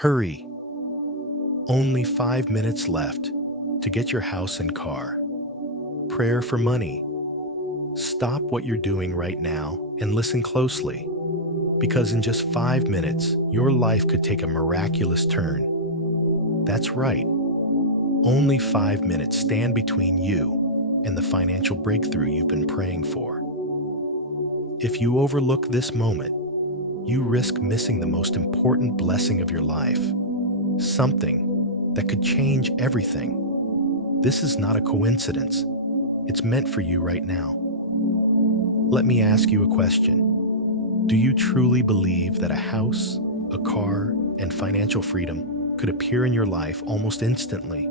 Hurry! Only 5 minutes left to get your house and car. Prayer for money. Stop what you're doing right now and listen closely, because in just 5 minutes, your life could take a miraculous turn. That's right. Only 5 minutes stand between you and the financial breakthrough you've been praying for. If you overlook this moment, you risk missing the most important blessing of your life, something that could change everything. This is not a coincidence. It's meant for you right now. Let me ask you a question. Do you truly believe that a house, a car, and financial freedom could appear in your life almost instantly?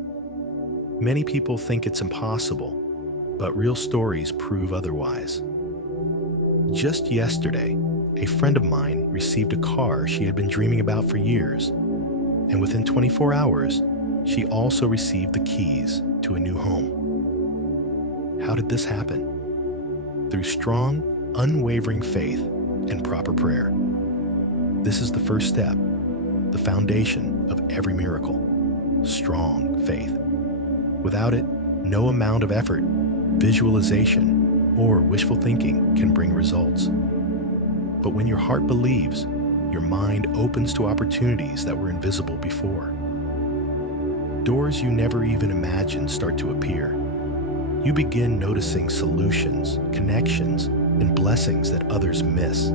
Many people think it's impossible, but real stories prove otherwise. Just yesterday, a friend of mine received a car she had been dreaming about for years, and within 24 hours, she also received the keys to a new home. How did this happen? Through strong, unwavering faith and proper prayer. This is the first step, the foundation of every miracle: strong faith. Without it, no amount of effort, visualization, or wishful thinking can bring results. But when your heart believes, your mind opens to opportunities that were invisible before. Doors you never even imagined start to appear. You begin noticing solutions, connections, and blessings that others miss.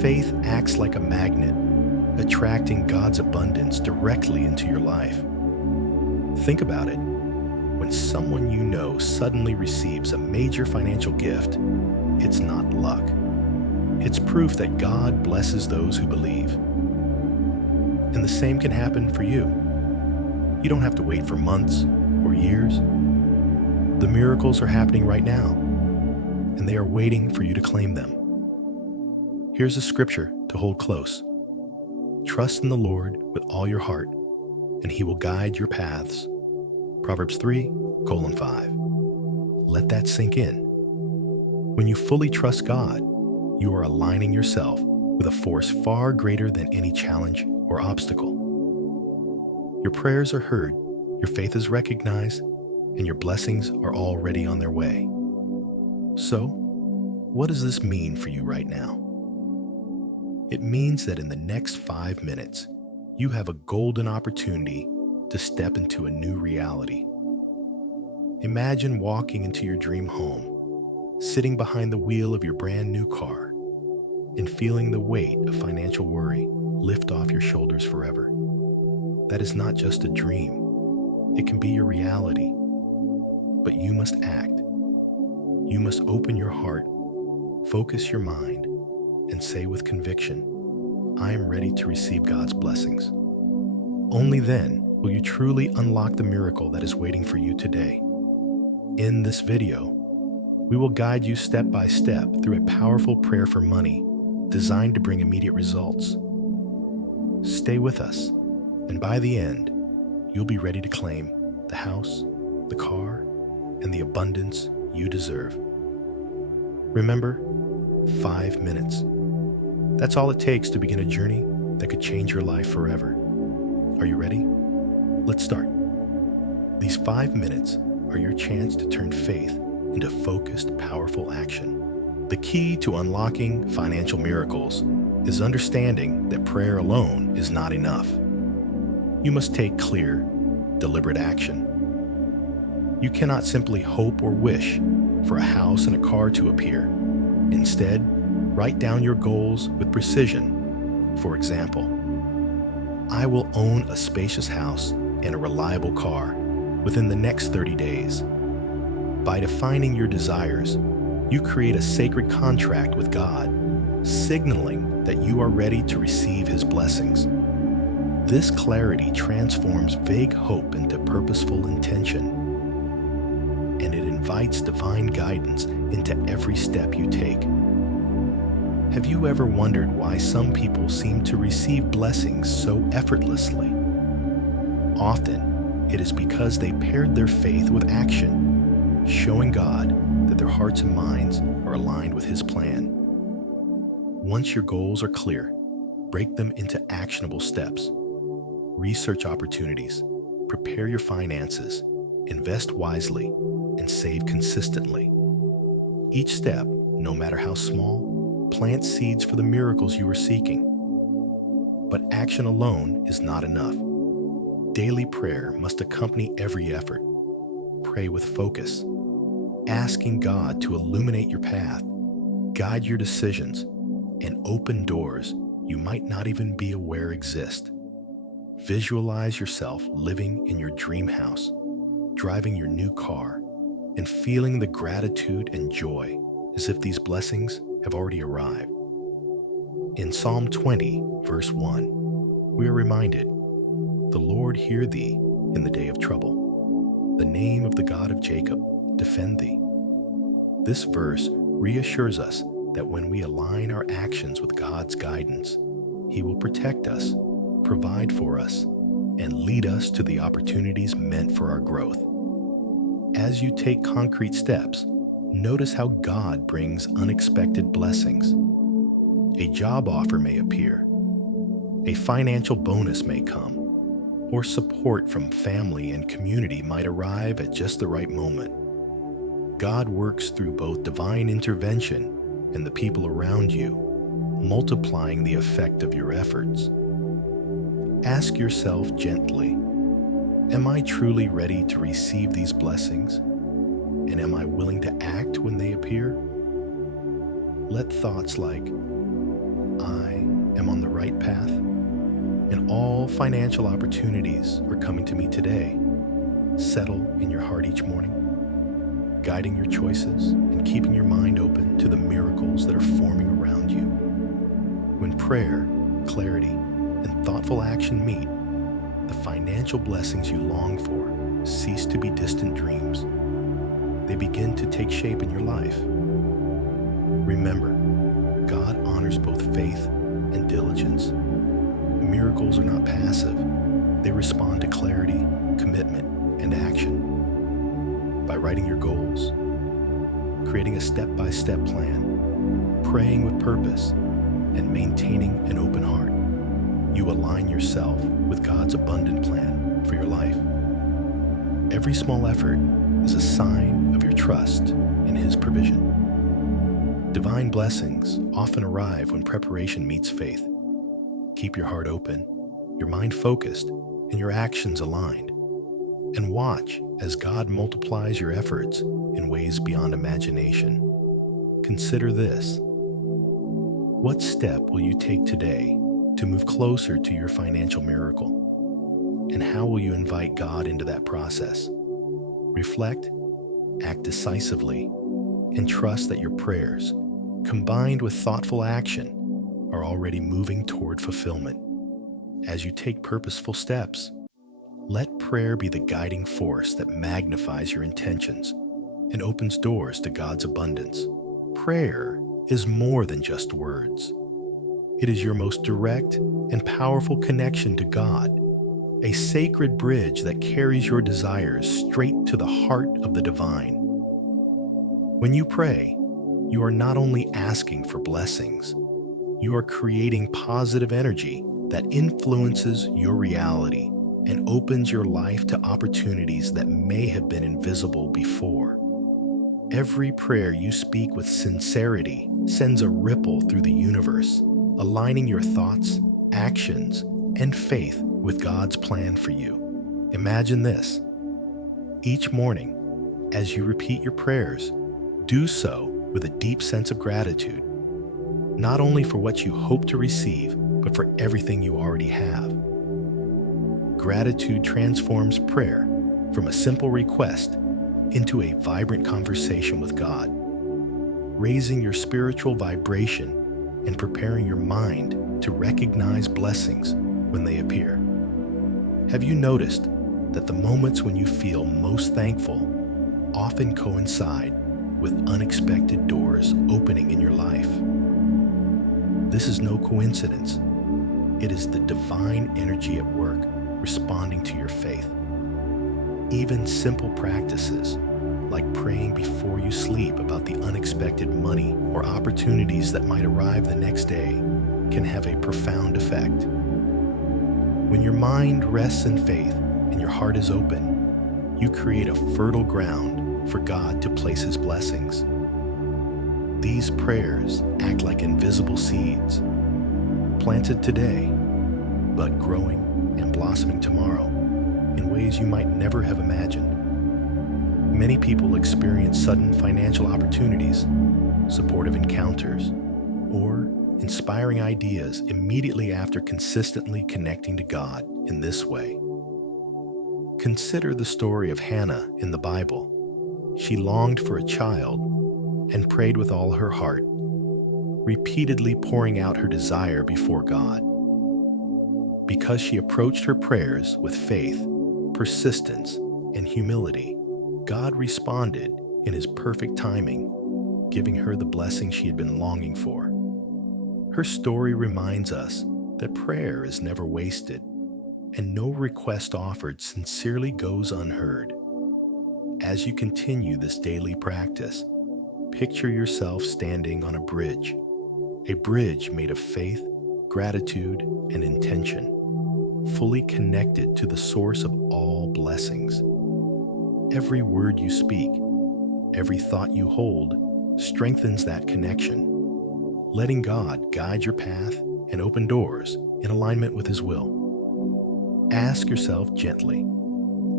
Faith acts like a magnet, attracting God's abundance directly into your life. Think about it. When someone you know suddenly receives a major financial gift, it's not luck. It's proof that God blesses those who believe. And the same can happen for you. You don't have to wait for months or years. The miracles are happening right now, and they are waiting for you to claim them. Here's a scripture to hold close. Trust in the Lord with all your heart, and He will guide your paths. Proverbs 3:5. Let that sink in. When you fully trust God, you are aligning yourself with a force far greater than any challenge or obstacle. Your prayers are heard, your faith is recognized, and your blessings are already on their way. So, what does this mean for you right now? It means that in the next 5 minutes, you have a golden opportunity to step into a new reality. Imagine walking into your dream home, sitting behind the wheel of your brand new car, and feeling the weight of financial worry lift off your shoulders forever. That is not just a dream. It can be your reality. But you must act. You must open your heart, focus your mind, and say with conviction, I am ready to receive God's blessings. Only then will you truly unlock the miracle that is waiting for you today. In this video, we will guide you step by step through a powerful prayer for money designed to bring immediate results. Stay with us, and by the end, you'll be ready to claim the house, the car, and the abundance you deserve. Remember, 5 minutes. That's all it takes to begin a journey that could change your life forever. Are you ready? Let's start. These 5 minutes are your chance to turn faith into focused, powerful action. The key to unlocking financial miracles is understanding that prayer alone is not enough. You must take clear, deliberate action. You cannot simply hope or wish for a house and a car to appear. Instead, write down your goals with precision. For example, I will own a spacious house and a reliable car within the next 30 days. By defining your desires, you create a sacred contract with God, signaling that you are ready to receive His blessings. This clarity transforms vague hope into purposeful intention, and it invites divine guidance into every step you take. Have you ever wondered why some people seem to receive blessings so effortlessly? Often, it is because they paired their faith with action, showing God that their hearts and minds are aligned with His plan. Once your goals are clear, break them into actionable steps. Research opportunities, prepare your finances, invest wisely, and save consistently. Each step, no matter how small, plants seeds for the miracles you are seeking. But action alone is not enough. Daily prayer must accompany every effort. Pray with focus, asking God to illuminate your path, guide your decisions, and open doors you might not even be aware exist. Visualize yourself living in your dream house, driving your new car, and feeling the gratitude and joy as if these blessings have already arrived. In Psalm 20, verse 1, we are reminded, "The Lord hear thee in the day of trouble. The name of the God of Jacob defend thee." This verse reassures us that when we align our actions with God's guidance, He will protect us, provide for us, and lead us to the opportunities meant for our growth. As you take concrete steps, notice how God brings unexpected blessings. A job offer may appear, a financial bonus may come, or support from family and community might arrive at just the right moment. God works through both divine intervention and the people around you, multiplying the effect of your efforts. Ask yourself gently, am I truly ready to receive these blessings? And am I willing to act when they appear? Let thoughts like, I am on the right path, and all financial opportunities are coming to me today, settle in your heart each morning, guiding your choices and keeping your mind open to the miracles that are forming around you. When prayer, clarity, and thoughtful action meet, the financial blessings you long for cease to be distant dreams. They begin to take shape in your life. Remember, God honors both faith and diligence. Miracles are not passive. They respond to clarity, commitment, and action. By writing your goals, creating a step-by-step plan, praying with purpose, and maintaining an open heart, you align yourself with God's abundant plan for your life. Every small effort is a sign of your trust in His provision. Divine blessings often arrive when preparation meets faith. Keep your heart open, your mind focused, and your actions aligned. And watch as God multiplies your efforts in ways beyond imagination. Consider this. What step will you take today to move closer to your financial miracle? And how will you invite God into that process? Reflect, act decisively, and trust that your prayers, combined with thoughtful action, are already moving toward fulfillment. As you take purposeful steps, let prayer be the guiding force that magnifies your intentions and opens doors to God's abundance. Prayer is more than just words. It is your most direct and powerful connection to God, a sacred bridge that carries your desires straight to the heart of the divine. When you pray, you are not only asking for blessings, you are creating positive energy that influences your reality and opens your life to opportunities that may have been invisible before. Every prayer you speak with sincerity sends a ripple through the universe, aligning your thoughts, actions, and faith with God's plan for you. Imagine this. Each morning, as you repeat your prayers, do so with a deep sense of gratitude, not only for what you hope to receive, but for everything you already have. Gratitude transforms prayer from a simple request into a vibrant conversation with God, raising your spiritual vibration and preparing your mind to recognize blessings when they appear. Have you noticed that the moments when you feel most thankful often coincide with unexpected doors opening in your life? This is no coincidence. It is the divine energy at work responding to your faith. Even simple practices like praying before you sleep about the unexpected money or opportunities that might arrive the next day can have a profound effect. When your mind rests in faith and your heart is open, you create a fertile ground for God to place His blessings. These prayers act like invisible seeds, planted today, but growing and blossoming tomorrow in ways you might never have imagined. Many people experience sudden financial opportunities, supportive encounters, or inspiring ideas immediately after consistently connecting to God in this way. Consider the story of Hannah in the Bible. She longed for a child and prayed with all her heart, repeatedly pouring out her desire before God. Because she approached her prayers with faith, persistence, and humility, God responded in His perfect timing, giving her the blessing she had been longing for. Her story reminds us that prayer is never wasted, and no request offered sincerely goes unheard. As you continue this daily practice, picture yourself standing on a bridge made of faith, gratitude, and intention, fully connected to the source of all blessings. Every word you speak, every thought you hold, strengthens that connection, letting God guide your path and open doors in alignment with His will. Ask yourself gently,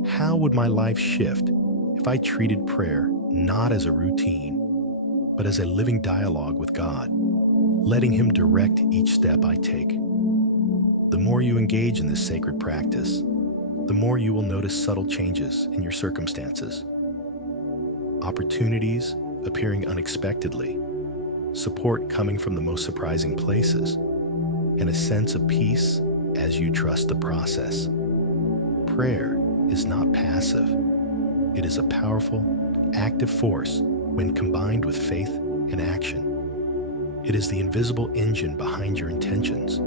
how would my life shift if I treated prayer not as a routine, but as a living dialogue with God, letting Him direct each step I take? The more you engage in this sacred practice, the more you will notice subtle changes in your circumstances. Opportunities appearing unexpectedly, support coming from the most surprising places, and a sense of peace as you trust the process. Prayer is not passive. It is a powerful, active force when combined with faith and action. It is the invisible engine behind your intentions,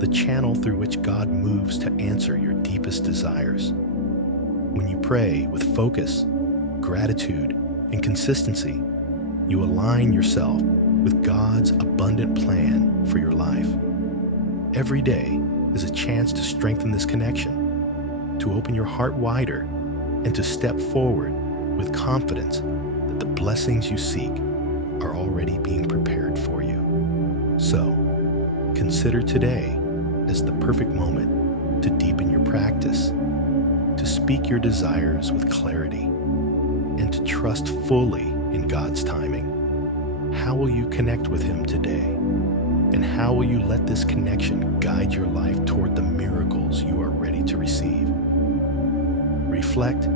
the channel through which God moves to answer your deepest desires. When you pray with focus, gratitude, and consistency, you align yourself with God's abundant plan for your life. Every day is a chance to strengthen this connection, to open your heart wider, and to step forward with confidence that the blessings you seek are already being prepared for you. So, consider today as the perfect moment to deepen your practice, to speak your desires with clarity, and to trust fully in God's timing. How will you connect with Him today? And how will you let this connection guide your life toward the miracles you are ready to receive? Reflect,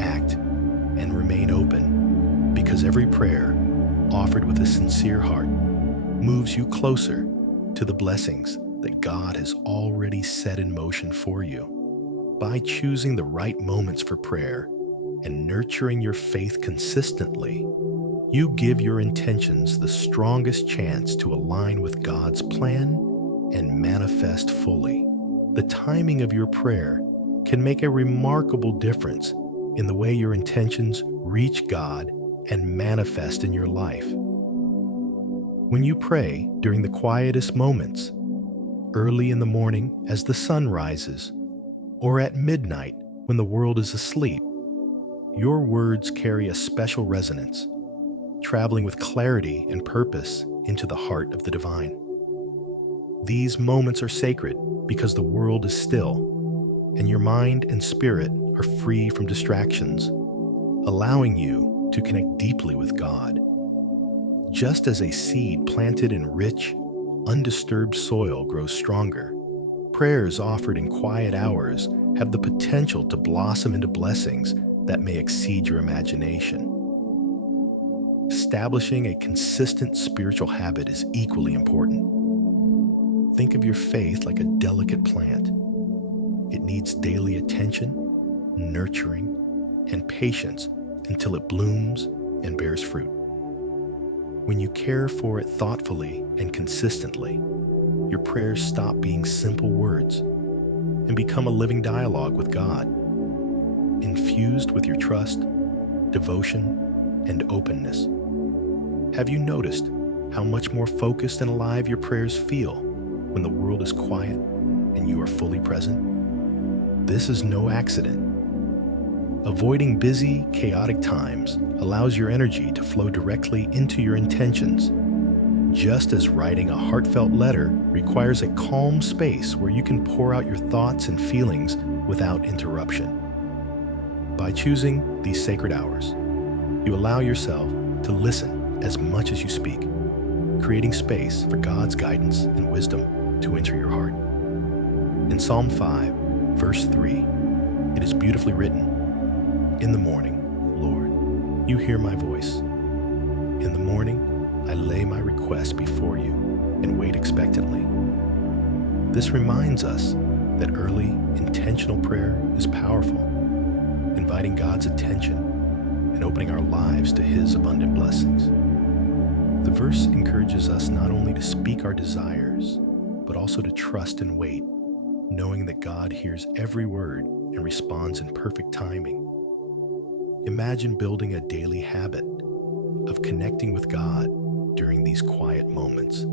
act, and remain open, because every prayer offered with a sincere heart moves you closer to the blessings that God has already set in motion for you. By choosing the right moments for prayer and nurturing your faith consistently, you give your intentions the strongest chance to align with God's plan and manifest fully. The timing of your prayer can make a remarkable difference in the way your intentions reach God and manifest in your life. When you pray during the quietest moments, early in the morning as the sun rises, or at midnight when the world is asleep, your words carry a special resonance, traveling with clarity and purpose into the heart of the divine. These moments are sacred because the world is still, and your mind and spirit are free from distractions, allowing you to connect deeply with God. Just as a seed planted in rich, undisturbed soil grows stronger, prayers offered in quiet hours have the potential to blossom into blessings that may exceed your imagination. Establishing a consistent spiritual habit is equally important. Think of your faith like a delicate plant. It needs daily attention, nurturing, and patience until it blooms and bears fruit. When you care for it thoughtfully and consistently, your prayers stop being simple words and become a living dialogue with God, infused with your trust, devotion, and openness. Have you noticed how much more focused and alive your prayers feel when the world is quiet and you are fully present? This is no accident. Avoiding busy, chaotic times allows your energy to flow directly into your intentions, just as writing a heartfelt letter requires a calm space where you can pour out your thoughts and feelings without interruption. By choosing these sacred hours, you allow yourself to listen as much as you speak, creating space for God's guidance and wisdom to enter your heart. In Psalm 5, verse 3, it is beautifully written, "In the morning, Lord, you hear my voice. In the morning, I lay my request before you and wait expectantly." This reminds us that early, intentional prayer is powerful, inviting God's attention and opening our lives to His abundant blessings. The verse encourages us not only to speak our desires, but also to trust and wait, knowing that God hears every word and responds in perfect timing. Imagine building a daily habit of connecting with God during these quiet moments,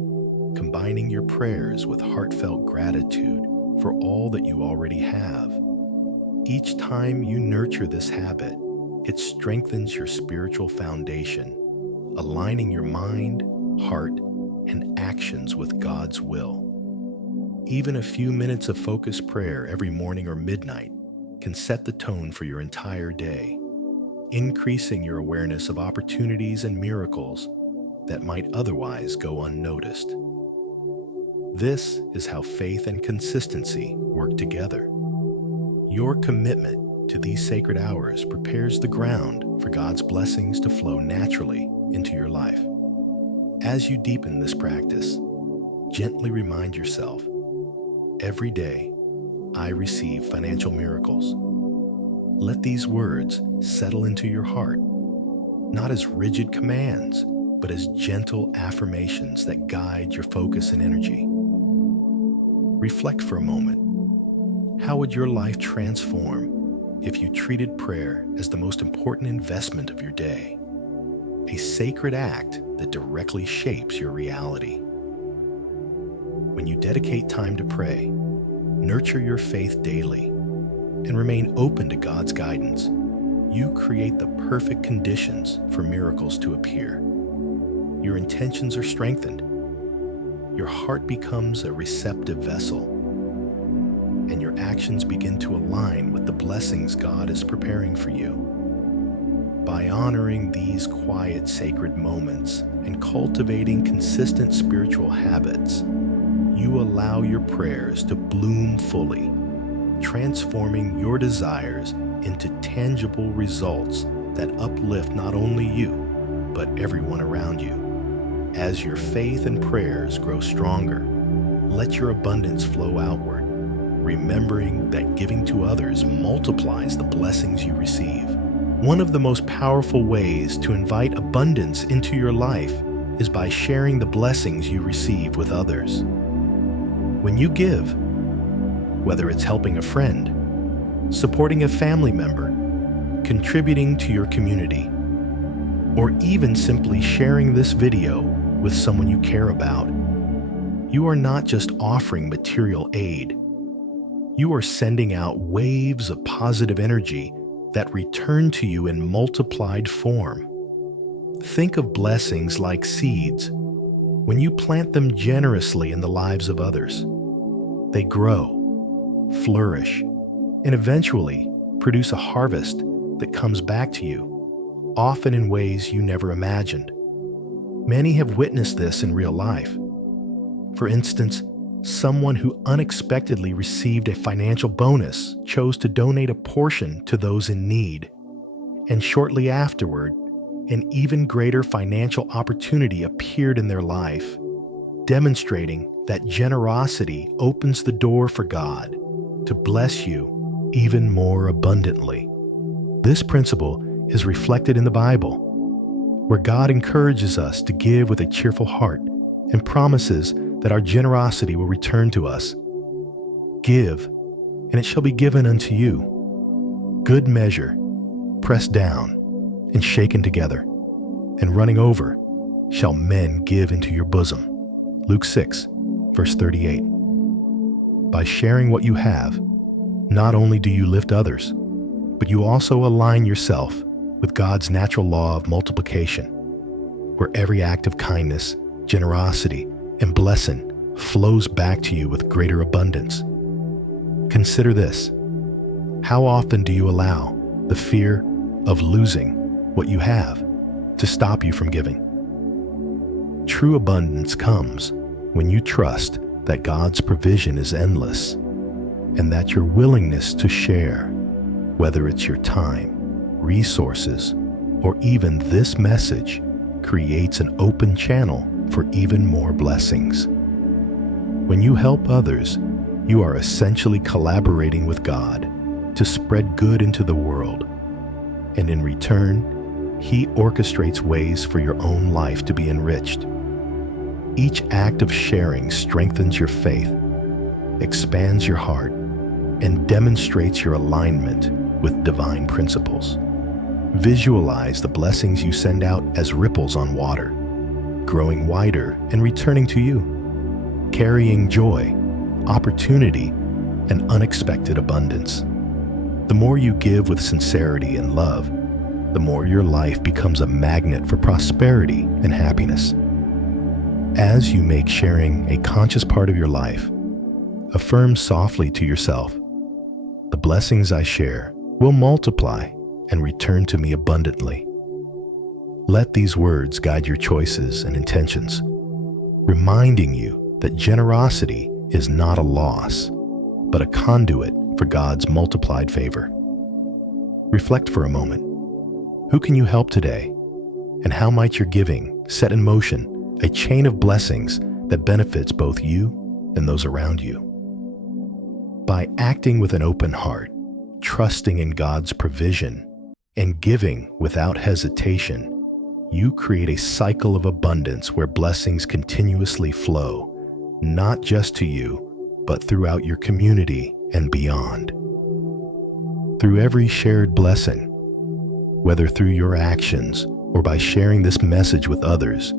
combining your prayers with heartfelt gratitude for all that you already have. Each time you nurture this habit, it strengthens your spiritual foundation, aligning your mind, heart, and actions with God's will. Even a few minutes of focused prayer every morning or midnight can set the tone for your entire day, increasing your awareness of opportunities and miracles that might otherwise go unnoticed. This is how faith and consistency work together. Your commitment to these sacred hours prepares the ground for God's blessings to flow naturally into your life. As you deepen this practice, gently remind yourself, every day I receive financial miracles. Let these words settle into your heart, not as rigid commands, but as gentle affirmations that guide your focus and energy. Reflect for a moment. How would your life transform if you treated prayer as the most important investment of your day, a sacred act that directly shapes your reality? When you dedicate time to pray, nurture your faith daily, and remain open to God's guidance, you create the perfect conditions for miracles to appear. Your intentions are strengthened, your heart becomes a receptive vessel, and your actions begin to align with the blessings God is preparing for you. By honoring these quiet, sacred moments and cultivating consistent spiritual habits, you allow your prayers to bloom fully, transforming your desires into tangible results that uplift not only you, but everyone around you. As your faith and prayers grow stronger, let your abundance flow outward, remembering that giving to others multiplies the blessings you receive. One of the most powerful ways to invite abundance into your life is by sharing the blessings you receive with others. When you give, whether it's helping a friend, supporting a family member, contributing to your community, or even simply sharing this video with someone you care about, you are not just offering material aid. You are sending out waves of positive energy that return to you in multiplied form. Think of blessings like seeds. When you plant them generously in the lives of others, they grow, flourish, and eventually produce a harvest that comes back to you, often in ways you never imagined. Many have witnessed this in real life. For instance, someone who unexpectedly received a financial bonus chose to donate a portion to those in need, and shortly afterward, an even greater financial opportunity appeared in their life, demonstrating that generosity opens the door for God to bless you even more abundantly. This principle is reflected in the Bible, where God encourages us to give with a cheerful heart and promises that our generosity will return to us. Give, and it shall be given unto you. Good measure, pressed down and shaken together, and running over, shall men give into your bosom. Luke 6, verse 38. By sharing what you have, not only do you lift others, but you also align yourself with God's natural law of multiplication, where every act of kindness, generosity, and blessing flows back to you with greater abundance. Consider this. How often do you allow the fear of losing what you have to stop you from giving? True abundance comes when you trust that God's provision is endless and that your willingness to share, whether it's your time, resources, or even this message, creates an open channel for even more blessings. When you help others, you are essentially collaborating with God to spread good into the world, and in return, He orchestrates ways for your own life to be enriched. Each act of sharing strengthens your faith, expands your heart, and demonstrates your alignment with divine principles. Visualize the blessings you send out as ripples on water, growing wider and returning to you, carrying joy, opportunity, and unexpected abundance. The more you give with sincerity and love, the more your life becomes a magnet for prosperity and happiness. As you make sharing a conscious part of your life, affirm softly to yourself, "The blessings I share will multiply and return to me abundantly." Let these words guide your choices and intentions, reminding you that generosity is not a loss, but a conduit for God's multiplied favor. Reflect for a moment. Who can you help today? And how might your giving set in motion a chain of blessings that benefits both you and those around you? By acting with an open heart, trusting in God's provision, and giving without hesitation, you create a cycle of abundance where blessings continuously flow, not just to you, but throughout your community and beyond. Through every shared blessing, whether through your actions or by sharing this message with others,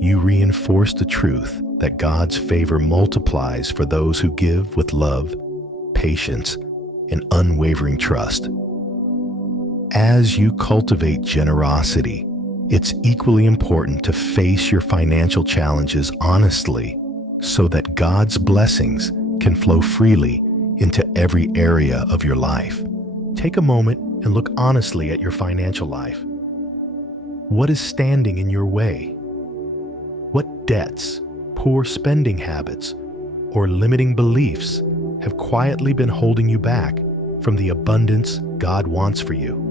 you reinforce the truth that God's favor multiplies for those who give with love, patience, and unwavering trust. As you cultivate generosity, it's equally important to face your financial challenges honestly so that God's blessings can flow freely into every area of your life. Take a moment and look honestly at your financial life. What is standing in your way? What debts, poor spending habits, or limiting beliefs have quietly been holding you back from the abundance God wants for you?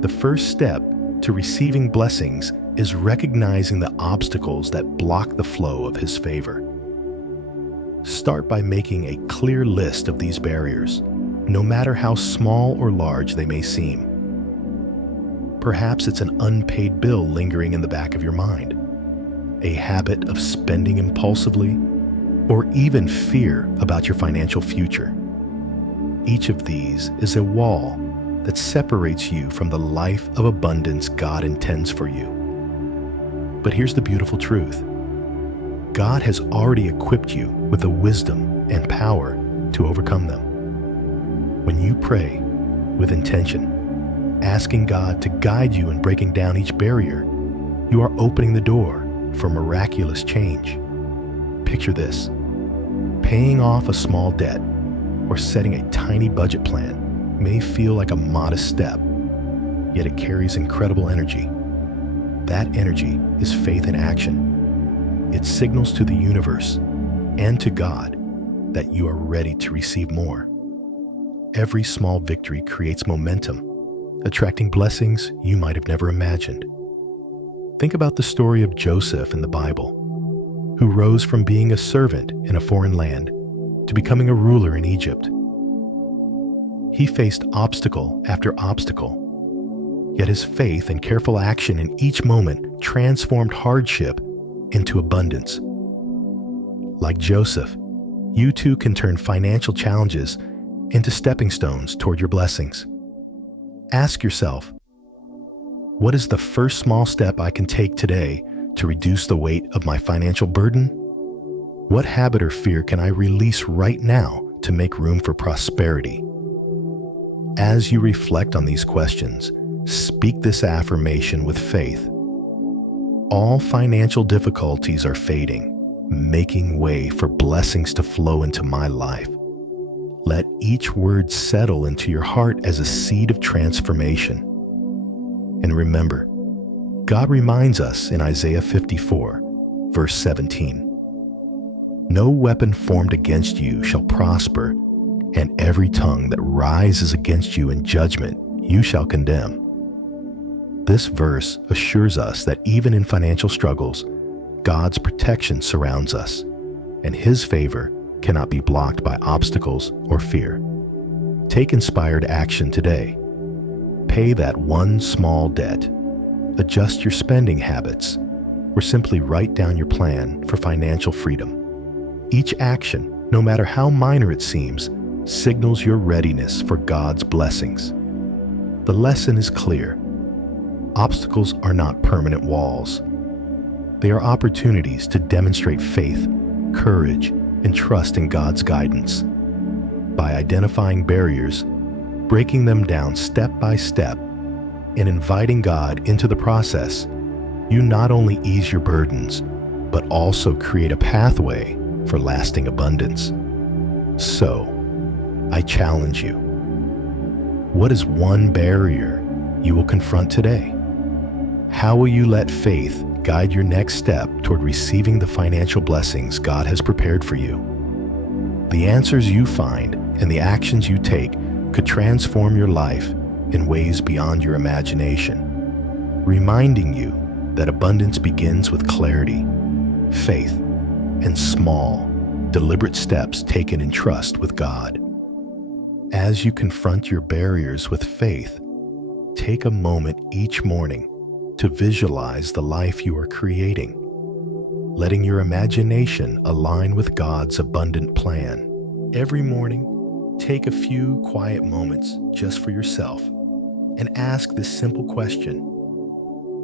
The first step to receiving blessings is recognizing the obstacles that block the flow of His favor. Start by making a clear list of these barriers, no matter how small or large they may seem. Perhaps it's an unpaid bill lingering in the back of your mind, a habit of spending impulsively, or even fear about your financial future. Each of these is a wall that separates you from the life of abundance God intends for you. But here's the beautiful truth. God has already equipped you with the wisdom and power to overcome them. When you pray with intention, asking God to guide you in breaking down each barrier, you are opening the door for miraculous change. Picture this: paying off a small debt or setting a tiny budget plan may feel like a modest step, yet it carries incredible energy. That energy is faith in action. It signals to the universe and to God that you are ready to receive more. Every small victory creates momentum, attracting blessings you might have never imagined. Think about the story of Joseph in the Bible, who rose from being a servant in a foreign land to becoming a ruler in Egypt. He faced obstacle after obstacle, yet his faith and careful action in each moment transformed hardship into abundance. Like Joseph, you too can turn financial challenges into stepping stones toward your blessings. Ask yourself, what is the first small step I can take today to reduce the weight of my financial burden? What habit or fear can I release right now to make room for prosperity? As you reflect on these questions, speak this affirmation with faith. All financial difficulties are fading, making way for blessings to flow into my life. Let each word settle into your heart as a seed of transformation. And remember, God reminds us in Isaiah 54, verse 17, "No weapon formed against you shall prosper, and every tongue that rises against you in judgment you shall condemn." This verse assures us that even in financial struggles, God's protection surrounds us, and His favor cannot be blocked by obstacles or fear. Take inspired action today. Pay that one small debt, adjust your spending habits, or simply write down your plan for financial freedom. Each action, no matter how minor it seems, signals your readiness for God's blessings. The lesson is clear. Obstacles are not permanent walls. They are opportunities to demonstrate faith, courage, and trust in God's guidance. By identifying barriers, breaking them down step by step, and inviting God into the process, you not only ease your burdens, but also create a pathway for lasting abundance. So, I challenge you. What is one barrier you will confront today? How will you let faith guide your next step toward receiving the financial blessings God has prepared for you? The answers you find and the actions you take could transform your life in ways beyond your imagination, reminding you that abundance begins with clarity, faith, and small, deliberate steps taken in trust with God. As you confront your barriers with faith, take a moment each morning to visualize the life you are creating, letting your imagination align with God's abundant plan. Every morning, take a few quiet moments just for yourself and ask this simple question: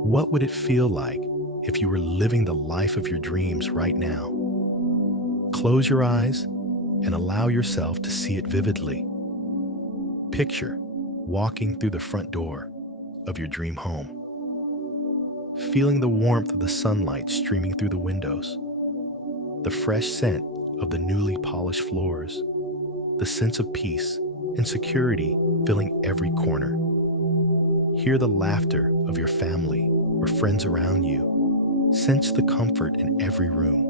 what would it feel like if you were living the life of your dreams right now? Close your eyes and allow yourself to see it vividly. Picture walking through the front door of your dream home, feeling the warmth of the sunlight streaming through the windows, the fresh scent of the newly polished floors, the sense of peace and security filling every corner. Hear the laughter of your family or friends around you. Sense the comfort in every room,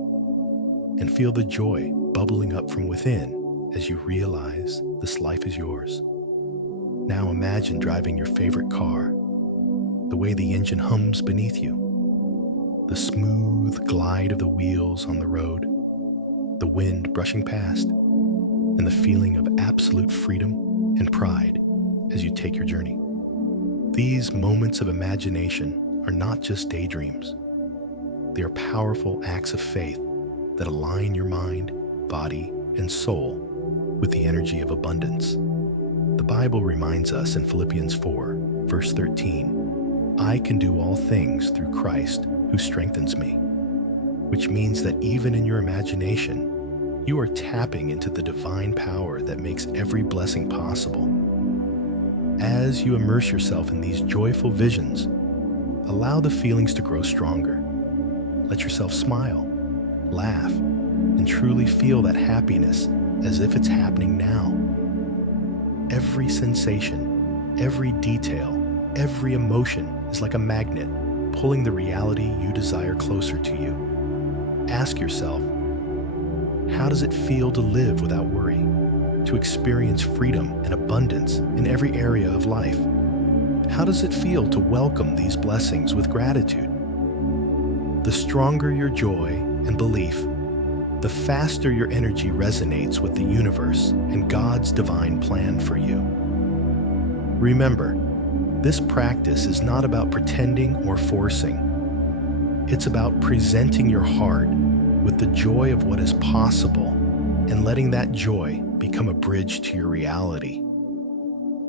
and feel the joy bubbling up from within as you realize this life is yours. Now imagine driving your favorite car, the way the engine hums beneath you, the smooth glide of the wheels on the road, the wind brushing past, and the feeling of absolute freedom and pride as you take your journey. These moments of imagination are not just daydreams. They are powerful acts of faith that align your mind, body, and soul with the energy of abundance. The Bible reminds us in Philippians 4, verse 13, "I can do all things through Christ who strengthens me," which means that even in your imagination, you are tapping into the divine power that makes every blessing possible. As you immerse yourself in these joyful visions, allow the feelings to grow stronger. Let yourself smile, laugh, and truly feel that happiness as if it's happening now. Every sensation, every detail, every emotion is like a magnet, pulling the reality you desire closer to you. Ask yourself, how does it feel to live without worry, to experience freedom and abundance in every area of life? How does it feel to welcome these blessings with gratitude? The stronger your joy and belief, the faster your energy resonates with the universe and God's divine plan for you. Remember, this practice is not about pretending or forcing. It's about presenting your heart with the joy of what is possible and letting that joy become a bridge to your reality.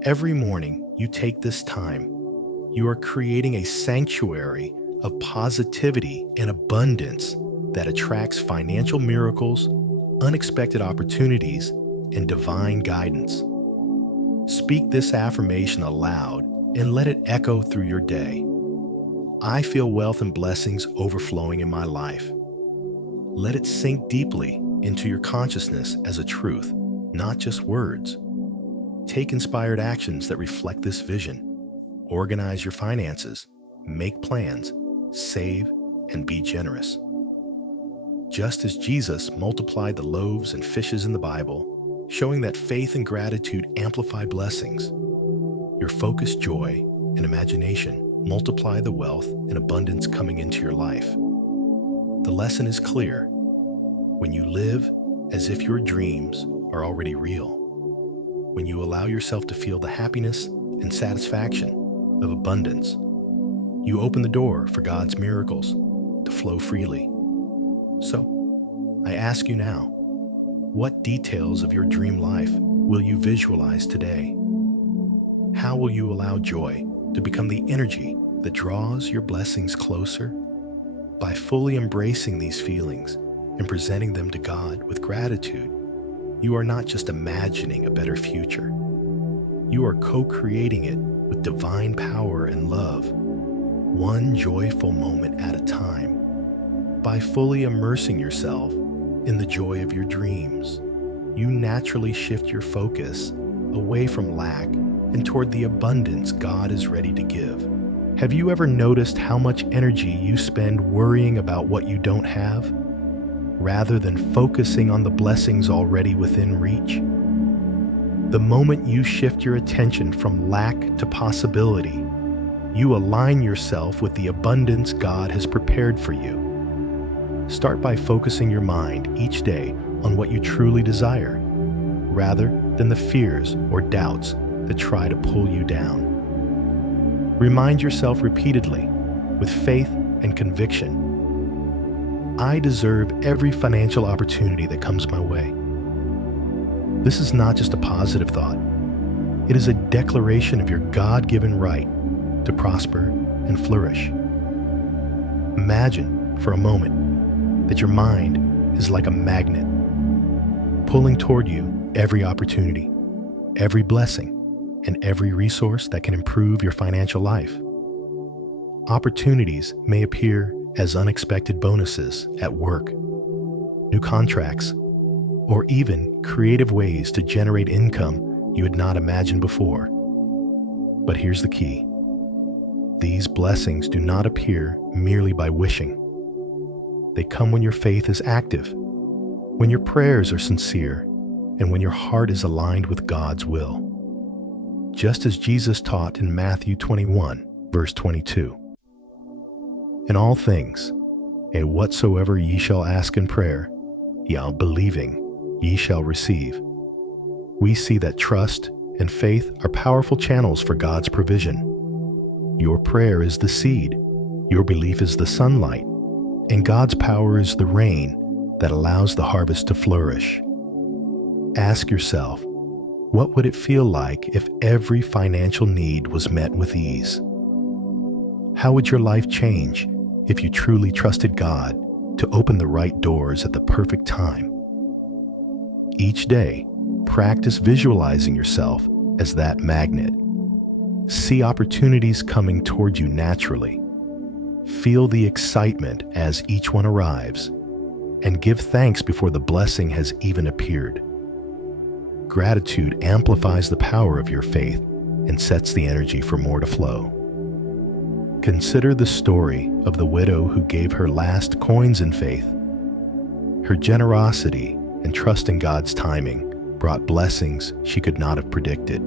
Every morning you take this time, you are creating a sanctuary of positivity and abundance that attracts financial miracles, unexpected opportunities, and divine guidance. Speak this affirmation aloud and let it echo through your day. I feel wealth and blessings overflowing in my life. Let it sink deeply into your consciousness as a truth, not just words. Take inspired actions that reflect this vision. Organize your finances, make plans, save, and be generous. Just as Jesus multiplied the loaves and fishes in the Bible, showing that faith and gratitude amplify blessings, your focused joy and imagination multiply the wealth and abundance coming into your life. The lesson is clear. When you live as if your dreams are already real, when you allow yourself to feel the happiness and satisfaction of abundance, you open the door for God's miracles to flow freely. So, I ask you now, what details of your dream life will you visualize today? How will you allow joy to become the energy that draws your blessings closer? By fully embracing these feelings and presenting them to God with gratitude, you are not just imagining a better future. You are co-creating it with divine power and love, one joyful moment at a time. By fully immersing yourself in the joy of your dreams, you naturally shift your focus away from lack and toward the abundance God is ready to give. Have you ever noticed how much energy you spend worrying about what you don't have, rather than focusing on the blessings already within reach? The moment you shift your attention from lack to possibility, you align yourself with the abundance God has prepared for you. Start by focusing your mind each day on what you truly desire, rather than the fears or doubts that try to pull you down. Remind yourself repeatedly, with faith and conviction, I deserve every financial opportunity that comes my way. This is not just a positive thought. It is a declaration of your God-given right to prosper and flourish. Imagine for a moment that your mind is like a magnet, pulling toward you every opportunity, every blessing, and every resource that can improve your financial life. Opportunities may appear as unexpected bonuses at work, new contracts, or even creative ways to generate income you had not imagined before. But here's the key. These blessings do not appear merely by wishing. They come when your faith is active, when your prayers are sincere, and when your heart is aligned with God's will. Just as Jesus taught in Matthew 21, verse 22. In all things, and whatsoever ye shall ask in prayer, believing, ye shall receive. We see that trust and faith are powerful channels for God's provision. Your prayer is the seed, your belief is the sunlight, and God's power is the rain that allows the harvest to flourish. Ask yourself, what would it feel like if every financial need was met with ease? How would your life change if you truly trusted God to open the right doors at the perfect time? Each day, practice visualizing yourself as that magnet. See opportunities coming toward you naturally. Feel the excitement as each one arrives, and give thanks before the blessing has even appeared. Gratitude amplifies the power of your faith and sets the energy for more to flow. Consider the story of the widow who gave her last coins in faith. Her generosity and trust in God's timing brought blessings she could not have predicted.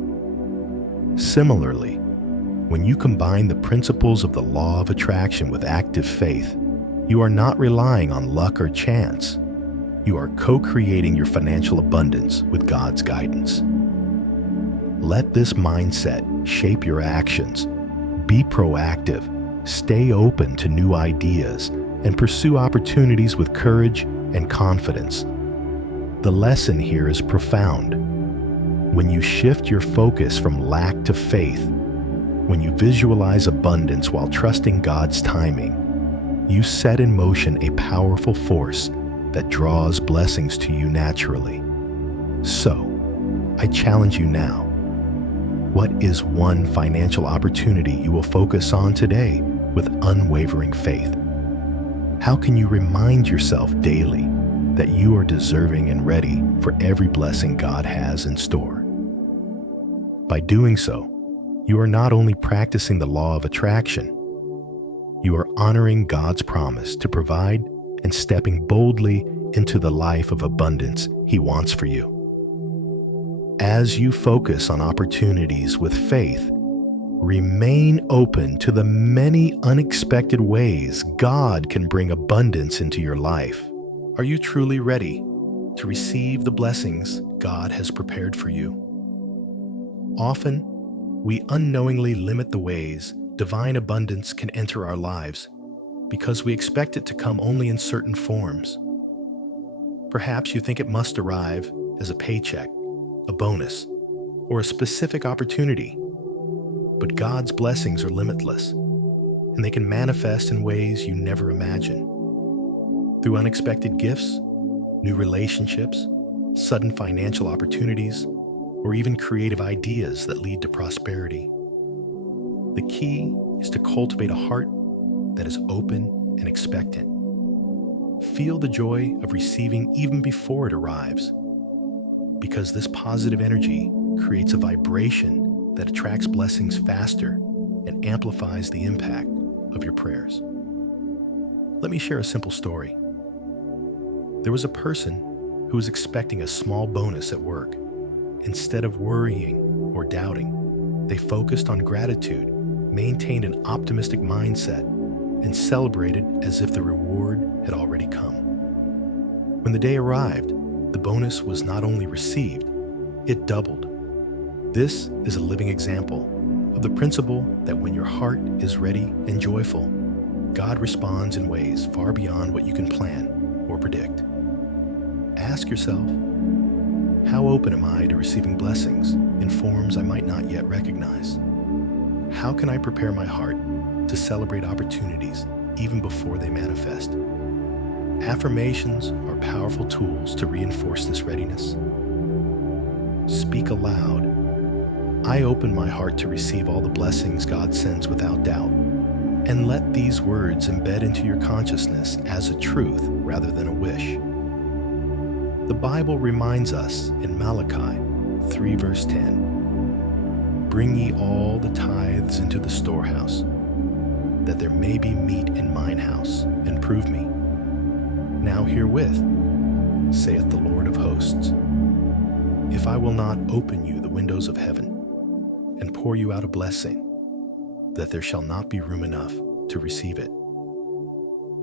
Similarly, when you combine the principles of the law of attraction with active faith, you are not relying on luck or chance. You are co-creating your financial abundance with God's guidance. Let this mindset shape your actions. Be proactive, stay open to new ideas, and pursue opportunities with courage and confidence. The lesson here is profound. When you shift your focus from lack to faith, when you visualize abundance while trusting God's timing, you set in motion a powerful force that draws blessings to you naturally. So, I challenge you now. What is one financial opportunity you will focus on today with unwavering faith? How can you remind yourself daily that you are deserving and ready for every blessing God has in store? By doing so, you are not only practicing the law of attraction, you are honoring God's promise to provide and stepping boldly into the life of abundance He wants for you. As you focus on opportunities with faith, remain open to the many unexpected ways God can bring abundance into your life. Are you truly ready to receive the blessings God has prepared for you? Often, we unknowingly limit the ways divine abundance can enter our lives because we expect it to come only in certain forms. Perhaps you think it must arrive as a paycheck, a bonus, or a specific opportunity. But God's blessings are limitless, and they can manifest in ways you never imagined. Through unexpected gifts, new relationships, sudden financial opportunities, or even creative ideas that lead to prosperity. The key is to cultivate a heart that is open and expectant. Feel the joy of receiving even before it arrives, because this positive energy creates a vibration that attracts blessings faster and amplifies the impact of your prayers. Let me share a simple story. There was a person who was expecting a small bonus at work. Instead of worrying or doubting, they focused on gratitude, maintained an optimistic mindset, and celebrated as if the reward had already come. When the day arrived, the bonus was not only received, it doubled. This is a living example of the principle that when your heart is ready and joyful, God responds in ways far beyond what you can plan or predict. Ask yourself, how open am I to receiving blessings in forms I might not yet recognize? How can I prepare my heart to celebrate opportunities even before they manifest? Affirmations are powerful tools to reinforce this readiness. Speak aloud. I open my heart to receive all the blessings God sends without doubt. And let these words embed into your consciousness as a truth rather than a wish. The Bible reminds us in Malachi 3 verse 10, "Bring ye all the tithes into the storehouse, that there may be meat in mine house, and prove me. Now herewith, saith the Lord of hosts, if I will not open you the windows of heaven, and pour you out a blessing, that there shall not be room enough to receive it."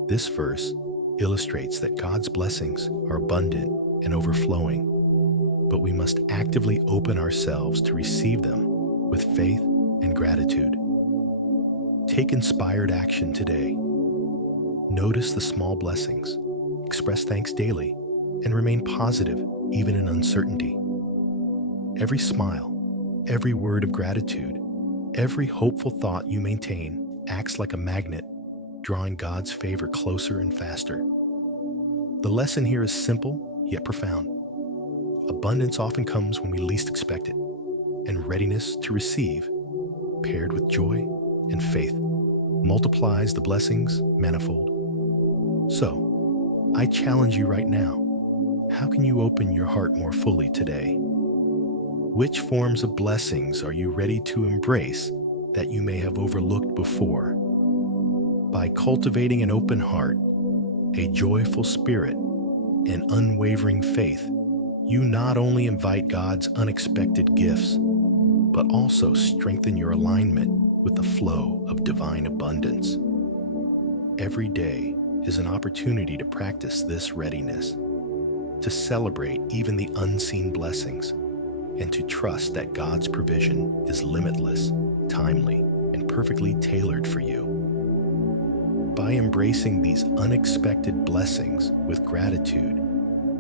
This verse illustrates that God's blessings are abundant and overflowing, but we must actively open ourselves to receive them with faith and gratitude. Take inspired action today. Notice the small blessings, express thanks daily, and remain positive even in uncertainty. Every smile, every word of gratitude, every hopeful thought you maintain acts like a magnet, drawing God's favor closer and faster. The lesson here is simple yet profound. Abundance often comes when we least expect it, and readiness to receive, paired with joy and faith, multiplies the blessings manifold. So, I challenge you right now. How can you open your heart more fully today? Which forms of blessings are you ready to embrace that you may have overlooked before? By cultivating an open heart, a joyful spirit, and unwavering faith, you not only invite God's unexpected gifts, but also strengthen your alignment with the flow of divine abundance. Every day is an opportunity to practice this readiness, to celebrate even the unseen blessings, and to trust that God's provision is limitless, timely, and perfectly tailored for you. By embracing these unexpected blessings with gratitude,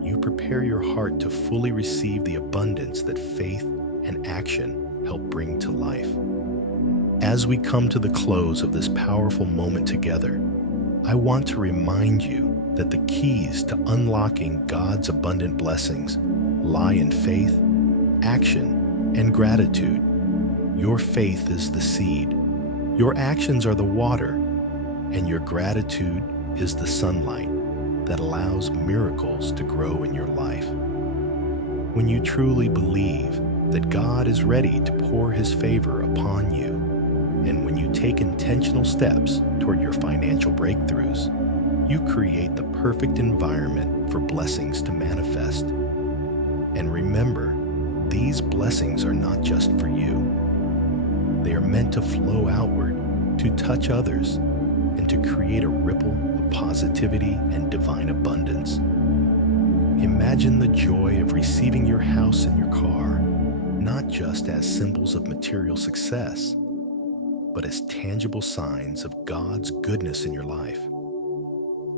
you prepare your heart to fully receive the abundance that faith and action help bring to life. As we come to the close of this powerful moment together, I want to remind you that the keys to unlocking God's abundant blessings lie in faith, action, and gratitude. Your faith is the seed, your actions are the water, and your gratitude is the sunlight that allows miracles to grow in your life. When you truly believe that God is ready to pour His favor upon you, and when you take intentional steps toward your financial breakthroughs, you create the perfect environment for blessings to manifest. And remember, these blessings are not just for you. They are meant to flow outward, to touch others, and to create a ripple of positivity and divine abundance. Imagine the joy of receiving your house and your car, not just as symbols of material success, but as tangible signs of God's goodness in your life.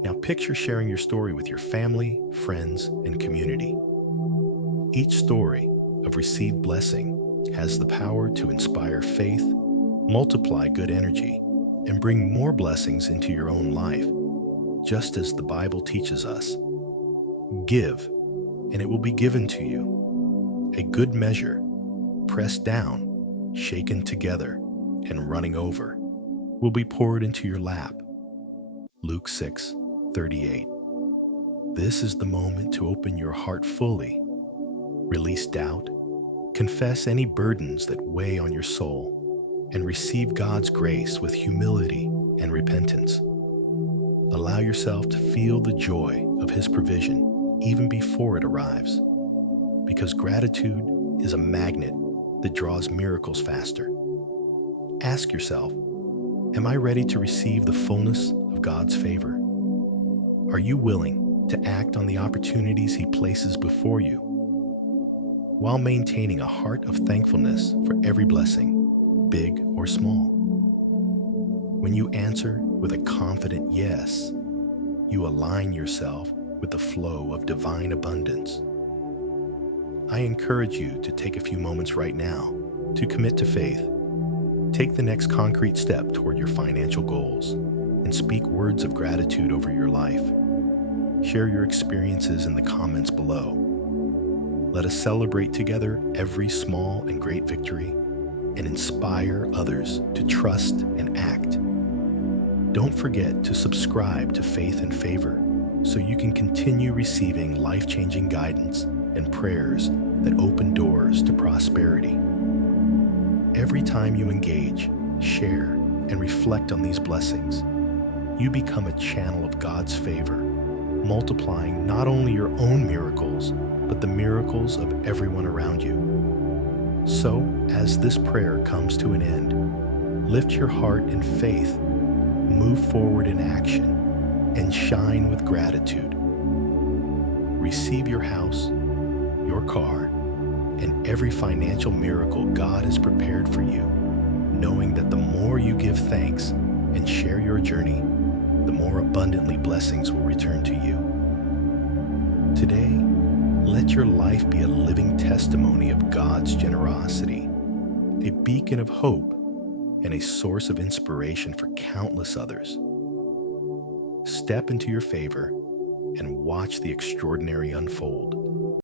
Now picture sharing your story with your family, friends, and community. Each story of received blessing has the power to inspire faith, multiply good energy, and bring more blessings into your own life, just as the Bible teaches us. Give, and it will be given to you. A good measure, pressed down, shaken together, and running over, will be poured into your lap. Luke 6:38. This is the moment to open your heart fully, release doubt, confess any burdens that weigh on your soul, and receive God's grace with humility and repentance. Allow yourself to feel the joy of His provision even before it arrives, because gratitude is a magnet that draws miracles faster. Ask yourself, am I ready to receive the fullness of God's favor? Are you willing to act on the opportunities He places before you, while maintaining a heart of thankfulness for every blessing, big or small? When you answer with a confident yes, you align yourself with the flow of divine abundance. I encourage you to take a few moments right now to commit to faith. Take the next concrete step toward your financial goals and speak words of gratitude over your life. Share your experiences in the comments below. Let us celebrate together every small and great victory and inspire others to trust and act. Don't forget to subscribe to Faith and Favor so you can continue receiving life-changing guidance and prayers that open doors to prosperity. Every time you engage, share, and reflect on these blessings, you become a channel of God's favor, multiplying not only your own miracles, but the miracles of everyone around you. So, as this prayer comes to an end, lift your heart in faith, move forward in action, and shine with gratitude. Receive your house, your car, and every financial miracle God has prepared for you, knowing that the more you give thanks and share your journey, the more abundantly blessings will return to you. Today, let your life be a living testimony of God's generosity, a beacon of hope, and a source of inspiration for countless others. Step into your favor and watch the extraordinary unfold.